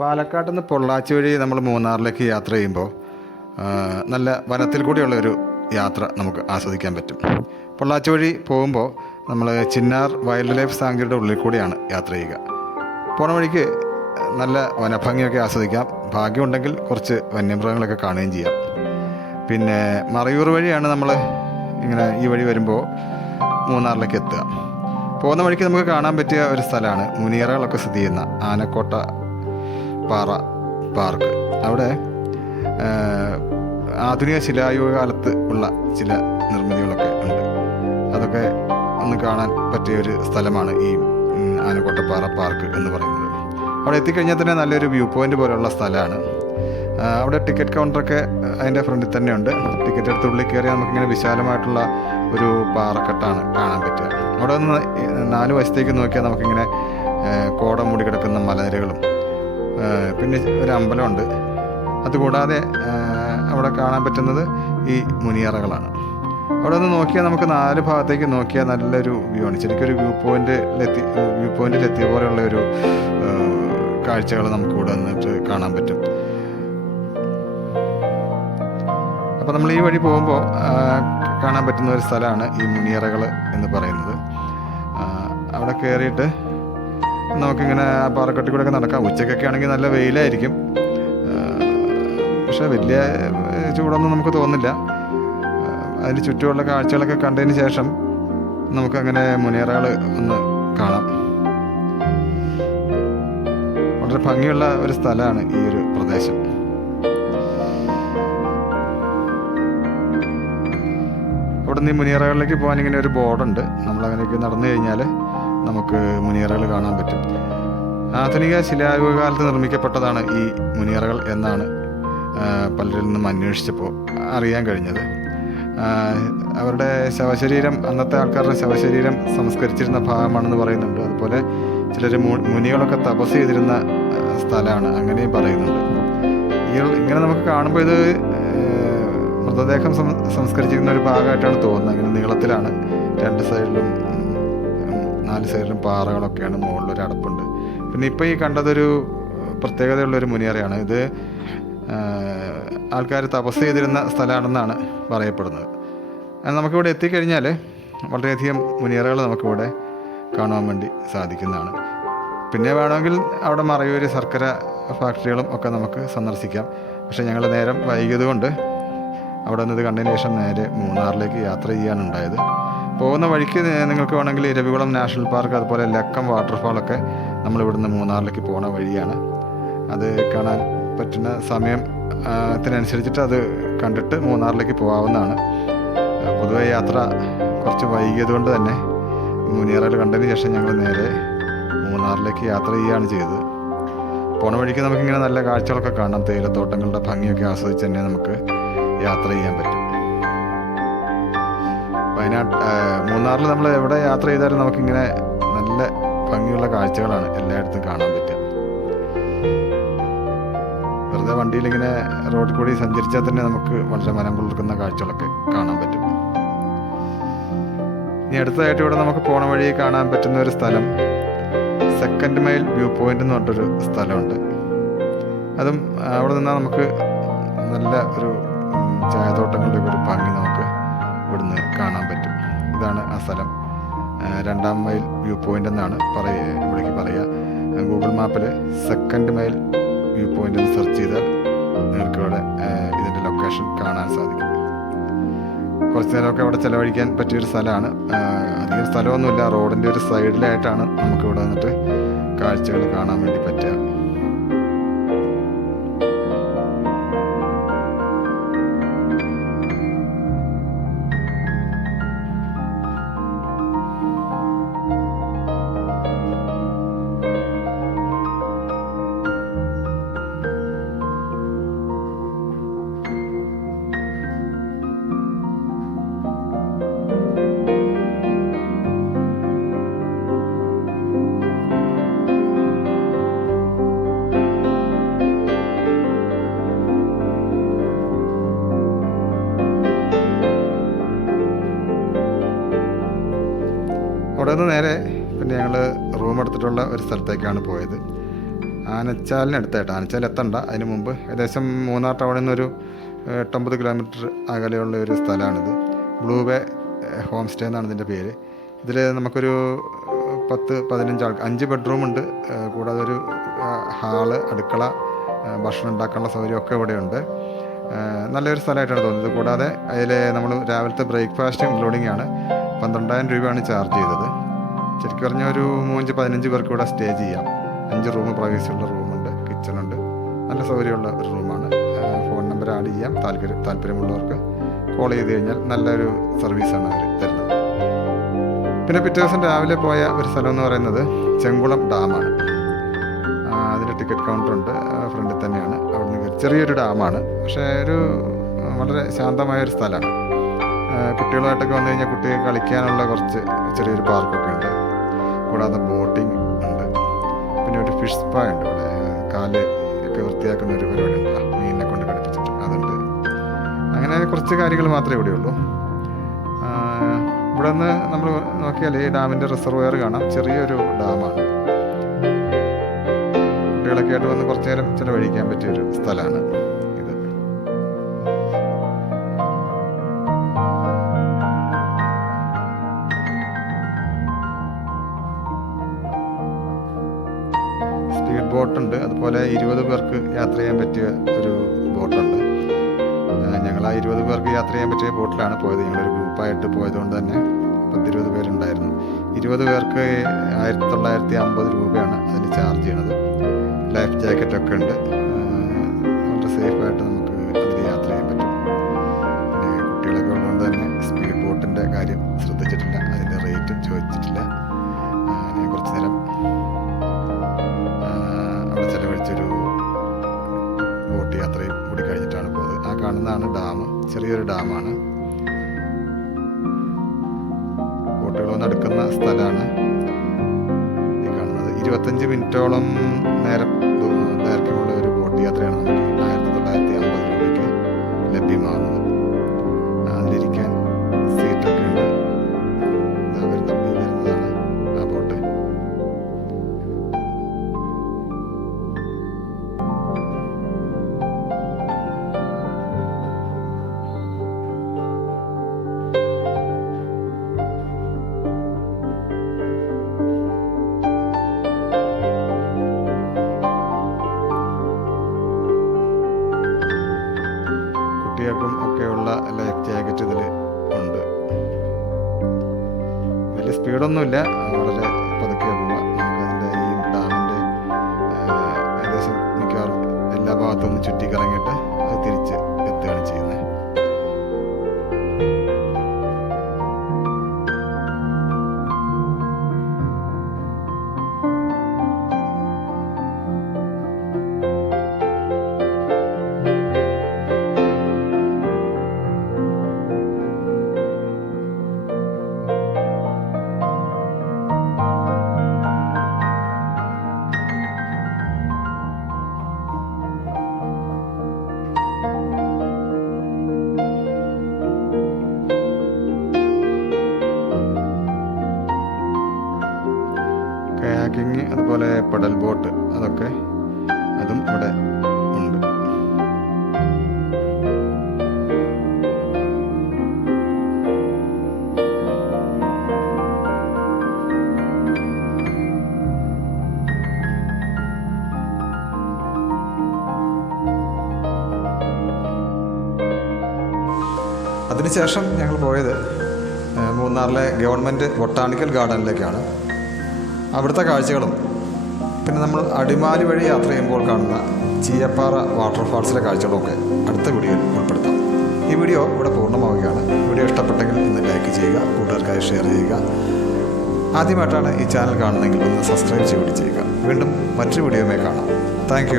പാലക്കാട്ട് നിന്ന് പൊള്ളാച്ചി വഴി നമ്മൾ മൂന്നാറിലേക്ക് യാത്ര ചെയ്യുമ്പോൾ നല്ല വനത്തിൽ കൂടിയുള്ള ഒരു യാത്ര നമുക്ക് ആസ്വദിക്കാൻ പറ്റും. പൊള്ളാച്ചി വഴി പോകുമ്പോൾ നമ്മൾ ചിന്നാർ വൈൽഡ് ലൈഫ് സാങ്ച്വറിയുടെ ഉള്ളിൽ കൂടിയാണ് യാത്ര ചെയ്യുക. പോണ വഴിക്ക് നല്ല വനഭംഗിയൊക്കെ ആസ്വദിക്കാം. ഭാഗ്യമുണ്ടെങ്കിൽ കുറച്ച് വന്യമൃഗങ്ങളൊക്കെ കാണുകയും ചെയ്യാം. പിന്നെ മറയൂർ വഴിയാണ് നമ്മൾ ഇങ്ങനെ ഈ വഴി വരുമ്പോൾ മൂന്നാറിലേക്ക് എത്തുക. പോകുന്ന വഴിക്ക് നമുക്ക് കാണാൻ പറ്റിയ ഒരു സ്ഥലമാണ് മുനിയറകളൊക്കെ സ്ഥിതി ചെയ്യുന്ന ആനക്കോട്ട പാറ പാർക്ക്. അവിടെ ആധുനിക ശിലായുഗ കാലത്ത് ഉള്ള ചില നിർമ്മിതികളൊക്കെ ഉണ്ട്. അതൊക്കെ ഒന്ന് കാണാൻ പറ്റിയ ഒരു സ്ഥലമാണ് ഈ ആനക്കോട്ടപ്പാറ പാർക്ക് എന്ന് പറയുന്നത്. അവിടെ എത്തിക്കഴിഞ്ഞാൽ തന്നെ നല്ലൊരു വ്യൂ പോയിൻ്റ് പോലെയുള്ള സ്ഥലമാണ്. അവിടെ ടിക്കറ്റ് കൗണ്ടറൊക്കെ അതിൻ്റെ ഫ്രണ്ടിൽ തന്നെ ഉണ്ട്. ടിക്കറ്റ് എടുത്ത് ഉള്ളിൽ കയറിയാൽ നമുക്കിങ്ങനെ വിശാലമായിട്ടുള്ള ഒരു പാറക്കെട്ടാണ് കാണാൻ പറ്റുക. അവിടെ നിന്ന് 4 വശത്തേക്ക് നോക്കിയാൽ നമുക്കിങ്ങനെ കോട മൂടി കിടക്കുന്ന മലനിരകളും പിന്നെ ഒരു അമ്പലമുണ്ട്. അതുകൂടാതെ അവിടെ കാണാൻ പറ്റുന്നത് ഈ മുനിയറകളാണ്. അവിടെ നിന്ന് നോക്കിയാൽ നമുക്ക് 4 ഭാഗത്തേക്ക് നോക്കിയാൽ നല്ലൊരു വ്യൂ ആണ്. ശരിക്കും ഒരു വ്യൂ പോയിന്റിലെത്തിയ പോലെയുള്ള ഒരു കാഴ്ചകൾ നമുക്ക് ഇവിടെ നിന്നിട്ട് കാണാൻ പറ്റും. അപ്പോൾ നമ്മൾ ഈ വഴി പോകുമ്പോൾ കാണാൻ പറ്റുന്ന ഒരു സ്ഥലമാണ് ഈ മുനിയറകൾ എന്ന് പറയുന്നത്. അവിടെ കയറിയിട്ട് നമുക്കിങ്ങനെ ആ പാറക്കെട്ടി കൂടെയൊക്കെ നടക്കാം. ഉച്ചക്കൊക്കെ ആണെങ്കിൽ നല്ല വെയിലായിരിക്കും, പക്ഷേ വലിയ ചൂടൊന്നും നമുക്ക് തോന്നില്ല. അതിന് ചുറ്റുമുള്ള കാഴ്ചകളൊക്കെ കണ്ടതിന് ശേഷം നമുക്കങ്ങനെ മുനിയറകൾ ഒന്ന് കാണാം. വളരെ ഭംഗിയുള്ള ഒരു സ്ഥലമാണ് ഈ ഒരു പ്രദേശം. അവിടെ നിന്ന് ഈ മുനിയറകളിലേക്ക് പോകാൻ ഇങ്ങനെ ഒരു ബോർഡുണ്ട്. നമ്മളങ്ങനെയൊക്കെ നടന്നു കഴിഞ്ഞാൽ നമുക്ക് മുനിയറകൾ കാണാൻ പറ്റും. ആധുനിക ശിലായുഗ കാലത്ത് നിർമ്മിക്കപ്പെട്ടതാണ് ഈ മുനിയറകൾ എന്നാണ് പലരിൽ നിന്നും അന്വേഷിച്ചപ്പോൾ അറിയാൻ കഴിഞ്ഞത്. അവരുടെ ശവശരീരം, അന്നത്തെ ആൾക്കാരുടെ ശവശരീരം സംസ്കരിച്ചിരുന്ന ഭാഗമാണെന്ന് പറയുന്നുണ്ട്. അതുപോലെ ചിലർ മുനികളൊക്കെ തപസ് ചെയ്തിരുന്ന സ്ഥലമാണ്, അങ്ങനെയും പറയുന്നുണ്ട്. ഇങ്ങനെ നമുക്ക് കാണുമ്പോൾ ഇത് മൃതദേഹം സംസ്കരിച്ചിരുന്ന ഒരു ഭാഗമായിട്ടാണ് തോന്നുന്നത്. ഇങ്ങനെ നീളത്തിലാണ്, 2 സൈഡിലും 4 സൈഡിലും പാറകളൊക്കെയാണ്, മുകളിലൊരു അടപ്പുണ്ട്. പിന്നെ ഇപ്പോൾ ഈ കണ്ടതൊരു പ്രത്യേകതയുള്ളൊരു മുനിയറയാണ്. ഇത് ആൾക്കാർ തപസ് ചെയ്തിരുന്ന സ്ഥലമാണെന്നാണ് പറയപ്പെടുന്നത്. നമുക്കിവിടെ എത്തിക്കഴിഞ്ഞാൽ വളരെയധികം മുനിയറകൾ നമുക്കിവിടെ കാണുവാൻ വേണ്ടി സാധിക്കുന്നതാണ്. പിന്നെ വേണമെങ്കിൽ അവിടെ മറയൂർ ശർക്കര ഫാക്ടറികളും ഒക്കെ നമുക്ക് സന്ദർശിക്കാം. പക്ഷേ ഞങ്ങൾ നേരം വൈകിയത് കൊണ്ട് അവിടെ നിന്ന് ഇത് കണ്ടതിന് ശേഷം നേരെ മൂന്നാറിലേക്ക് യാത്ര ചെയ്യാനുണ്ടായത്. പോകുന്ന വഴിക്ക് നിങ്ങൾക്ക് വേണമെങ്കിൽ ഇരവികുളം നാഷണൽ പാർക്ക്, അതുപോലെ ലക്കം വാട്ടർഫാളൊക്കെ നമ്മളിവിടുന്ന് മൂന്നാറിലേക്ക് പോകുന്ന വഴിയാണ്. അത് കാണാൻ പറ്റുന്ന സമയത്തിനനുസരിച്ചിട്ട് അത് കണ്ടിട്ട് മൂന്നാറിലേക്ക് പോകാവുന്നതാണ്. പൊതുവെ യാത്ര കുറച്ച് വൈകിയത് കൊണ്ട് തന്നെ മുനിയറകൾ കണ്ടതിന് ശേഷം ഞങ്ങൾ നേരെ മൂന്നാറിലേക്ക് യാത്ര ചെയ്യുകയാണ് ചെയ്തത്. പോണ വഴിക്ക് നമുക്കിങ്ങനെ നല്ല കാഴ്ചകളൊക്കെ കാണാം. തേയിലത്തോട്ടങ്ങളുടെ ഭംഗിയൊക്കെ ആസ്വദിച്ച് തന്നെ നമുക്ക് യാത്ര ചെയ്യാൻ പറ്റും. മൂന്നാറിൽ നമ്മൾ എവിടെ യാത്ര ചെയ്താലും നമുക്കിങ്ങനെ നല്ല ഭംഗിയുള്ള കാഴ്ചകളാണ് എല്ലായിടത്തും കാണാൻ പറ്റുക. വെറുതെ വണ്ടിയിലിങ്ങനെ റോഡിൽ കൂടി സഞ്ചരിച്ചാൽ തന്നെ നമുക്ക് വളരെ മനം കുളിർക്കുന്ന കാഴ്ചകളൊക്കെ കാണാൻ പറ്റും. ഇനി അടുത്തതായിട്ട് ഇവിടെ നമുക്ക് പോണ വഴി കാണാൻ പറ്റുന്ന ഒരു സ്ഥലം സെക്കൻഡ് മൈൽ വ്യൂ പോയിന്റ് എന്ന് പറഞ്ഞൊരു സ്ഥലമുണ്ട്. അതും അവിടെ നിന്നാൽ നമുക്ക് നല്ല ഒരു ചായത്തോട്ടങ്ങളുടെ ഒരു ഭംഗി നമുക്ക് ഇവിടുന്ന് കാണാൻ പറ്റും. ഇതാണ് ആ സ്ഥലം. 2ാം മൈൽ വ്യൂ പോയിന്റ് എന്നാണ് ഇവിടേക്ക് പറയുക. ഗൂഗിൾ മാപ്പിൽ സെക്കൻഡ് മൈൽ വ്യൂ പോയിന്റ് എന്ന് സെർച്ച് ചെയ്താൽ നിങ്ങൾക്ക് ഇവിടെ ഇതിൻ്റെ ലൊക്കേഷൻ കാണാൻ സാധിക്കും. കുറച്ച് നേരമൊക്കെ അവിടെ ചിലവഴിക്കാൻ പറ്റിയൊരു സ്ഥലമാണ്. അധികം സ്ഥലമൊന്നുമില്ല, റോഡിൻ്റെ ഒരു സൈഡിലായിട്ടാണ് നമുക്ക് ഇവിടെ വന്നിട്ട് കാഴ്ചകൾ കാണാൻ വേണ്ടി പറ്റുക. അവിടെ നിന്ന് നേരെ പിന്നെ ഞങ്ങൾ റൂം എടുത്തിട്ടുള്ള ഒരു സ്ഥലത്തേക്കാണ് പോയത്. ആനച്ചാലിനടുത്തായിട്ട്, ആനച്ചാൽ എത്തണ്ട, അതിന് മുമ്പ് ഏകദേശം മൂന്നാർ ടൗണിൽ നിന്നൊരു 8-9 കിലോമീറ്റർ അകലെയുള്ള ഒരു സ്ഥലമാണിത്. ബ്ലൂ ബേ ഹോം സ്റ്റേ എന്നാണ് ഇതിൻ്റെ പേര്. ഇതിൽ നമുക്കൊരു 10-15 ആൾക്ക് 5 ബെഡ്റൂമുണ്ട്. കൂടാതെ ഒരു ഹാള്, അടുക്കള, ഭക്ഷണം ഉണ്ടാക്കാനുള്ള സൗകര്യമൊക്കെ ഇവിടെയുണ്ട്. നല്ലൊരു സ്ഥലമായിട്ടാണ് തോന്നിയത്. കൂടാതെ അതിൽ നമ്മൾ രാവിലത്തെ ബ്രേക്ക്ഫാസ്റ്റ് ഇൻക്ലൂഡിംഗ് ആണ്. 12,000 രൂപയാണ് ചാർജ് ചെയ്തത്. ശരിക്കും പറഞ്ഞാൽ ഒരു 15 പേർക്ക് ഇവിടെ സ്റ്റേ ചെയ്യാം. 5 റൂം, പ്രൈവസിയുള്ള റൂമുണ്ട്, കിച്ചണുണ്ട്, നല്ല സൗകര്യമുള്ള ഒരു റൂമാണ്. ഫോൺ നമ്പർ ആഡ് ചെയ്യാം. താല്പര്യമുള്ളവർക്ക് കോൾ ചെയ്ത് കഴിഞ്ഞാൽ നല്ലൊരു സർവീസാണ് അവർ തരുന്നത്. പിന്നെ പിറ്റേ ദിവസം രാവിലെ പോയ ഒരു സ്ഥലം എന്ന് പറയുന്നത് ചെങ്കുളം ഡാമാണ്. അതിൻ്റെ ടിക്കറ്റ് കൗണ്ടറുണ്ട്, ഫ്രണ്ടിൽ തന്നെയാണ്. അവിടുന്ന് ചെറിയൊരു ഡാമാണ്, പക്ഷേ ഒരു വളരെ ശാന്തമായൊരു സ്ഥലമാണ്. കുട്ടികളുമായിട്ടൊക്കെ വന്നു കഴിഞ്ഞാൽ കുട്ടികൾക്ക് കളിക്കാനുള്ള കുറച്ച് ചെറിയൊരു പാർക്കൊക്കെ ഉണ്ട്. കൂടാതെ ബോട്ടിംഗ് ഉണ്ട്. പിന്നെ ഒരു ഫിഷ് സ്പാ ഉണ്ട്. ഇവിടെ കാല് ഒക്കെ വൃത്തിയാക്കുന്ന ഒരു പരിപാടി ഉണ്ടല്ലോ, മീനിനെ കൊണ്ട് ഘടിപ്പിച്ചിട്ട്, അതുണ്ട്. അങ്ങനെ കുറച്ച് കാര്യങ്ങൾ മാത്രമേ ഇവിടെ ഉള്ളൂ. ഇവിടെ നിന്ന് നമ്മൾ നോക്കിയാൽ ഈ ഡാമിൻ്റെ റിസർവയർ കാണാം. ചെറിയൊരു ഡാമാണ്. കുട്ടികളൊക്കെ ആയിട്ട് വന്ന് കുറച്ച് നേരം ചിലവഴിക്കാൻ പറ്റിയൊരു സ്ഥലമാണ് ഇത്. സ്പീഡ് ബോട്ടുണ്ട്. അതുപോലെ 20 പേർക്ക് യാത്ര ചെയ്യാൻ പറ്റിയ ഒരു ബോട്ടുണ്ട്. ഞങ്ങൾ ആ 20 പേർക്ക് യാത്ര ചെയ്യാൻ പറ്റിയ ബോട്ടിലാണ് പോയത്. ഞങ്ങളൊരു ഗ്രൂപ്പായിട്ട് പോയതുകൊണ്ട് തന്നെ 10-20 പേരുണ്ടായിരുന്നു. 20 പേർക്ക് 1950 രൂപയാണ് അതിന് ചാർജ് ചെയ്യണത്. ലൈഫ് ജാക്കറ്റൊക്കെ ഉണ്ട്. വളരെ സേഫായിട്ട് നമുക്ക് അതിൽ യാത്ര ചെയ്യാൻ പറ്റും. പിന്നെ കുട്ടികളൊക്കെ ഉള്ളതുകൊണ്ട് തന്നെ സ്പീഡ് ബോട്ടിൻ്റെ കാര്യം ശ്രദ്ധിച്ചിട്ടില്ല, അതിൻ്റെ റേറ്റും ചോദിച്ചിട്ടില്ല. ഞാൻ കുറച്ച് നേരം അവിടെ ചിലവഴിച്ചൊരു ബോട്ട് യാത്രയും കൂടി കഴിഞ്ഞിട്ടാണ് പോയത്. ആ കാണുന്നതാണ് ഡാം. ചെറിയൊരു ഡാമാണ്. ബോട്ടുകൾ വന്ന് അടുക്കുന്ന സ്ഥലമാണ് ഈ കാണുന്നത്. 25 മിനിറ്റോളം ദൈർഘ്യമുള്ള ഒരു ബോട്ട് യാത്രയാണ് നമുക്ക് 1950 രൂപയ്ക്ക് ലഭ്യമാകുന്നത്. അതിലിരിക്കാൻ സീറ്റൊക്കെ ഉണ്ട്. വരുന്നതാണ് ആ ബോട്ട്. കുട്ടികൾക്കും ഒക്കെയുള്ള ലൈഫ് ജാക്കറ്റ് ഇതിൽ ഉണ്ട്. വലിയ സ്പീഡൊന്നുമില്ല, വളരെ പതുക്കെ പോവുക. നമുക്കതിൻ്റെ ഈ ഡാമിൻ്റെ ഏകദേശം മിക്കവാറും എല്ലാ ഭാഗത്തുനിന്ന് ചുറ്റിക്കറങ്ങിയിട്ട് അത് തിരിച്ച് എത്തുകയാണ് ചെയ്യുന്നത്. കയാക്കിങ്, അതുപോലെ പെഡൽ ബോട്ട്, അതും ഇവിടെ ഉണ്ട്. അതിനുശേഷം ഞങ്ങൾ പോയത് മൂന്നാറിലെ ഗവൺമെൻറ് ബൊട്ടാണിക്കൽ ഗാർഡനിലേക്കാണ്. അവിടുത്തെ കാഴ്ചകളും പിന്നെ നമ്മൾ അടിമാലി വഴി യാത്ര ചെയ്യുമ്പോൾ കാണുന്ന ചീയപ്പാറ വാട്ടർഫാൾസിലെ കാഴ്ചകളുമൊക്കെ അടുത്ത വീഡിയോയിൽ ഉൾപ്പെടുത്താം. ഈ വീഡിയോ ഇവിടെ പൂർണ്ണമാവുകയാണ്. വീഡിയോ ഇഷ്ടപ്പെട്ടെങ്കിൽ ഒന്ന് ലൈക്ക് ചെയ്യുക, കൂട്ടുകാർക്കായി ഷെയർ ചെയ്യുക. ആദ്യമായിട്ടാണ് ഈ ചാനൽ കാണുന്നതെങ്കിൽ ഒന്ന് സബ്സ്ക്രൈബ് ചെയ്യുക. വീണ്ടും മറ്റൊരു വീഡിയോയുമായി കാണാം. താങ്ക്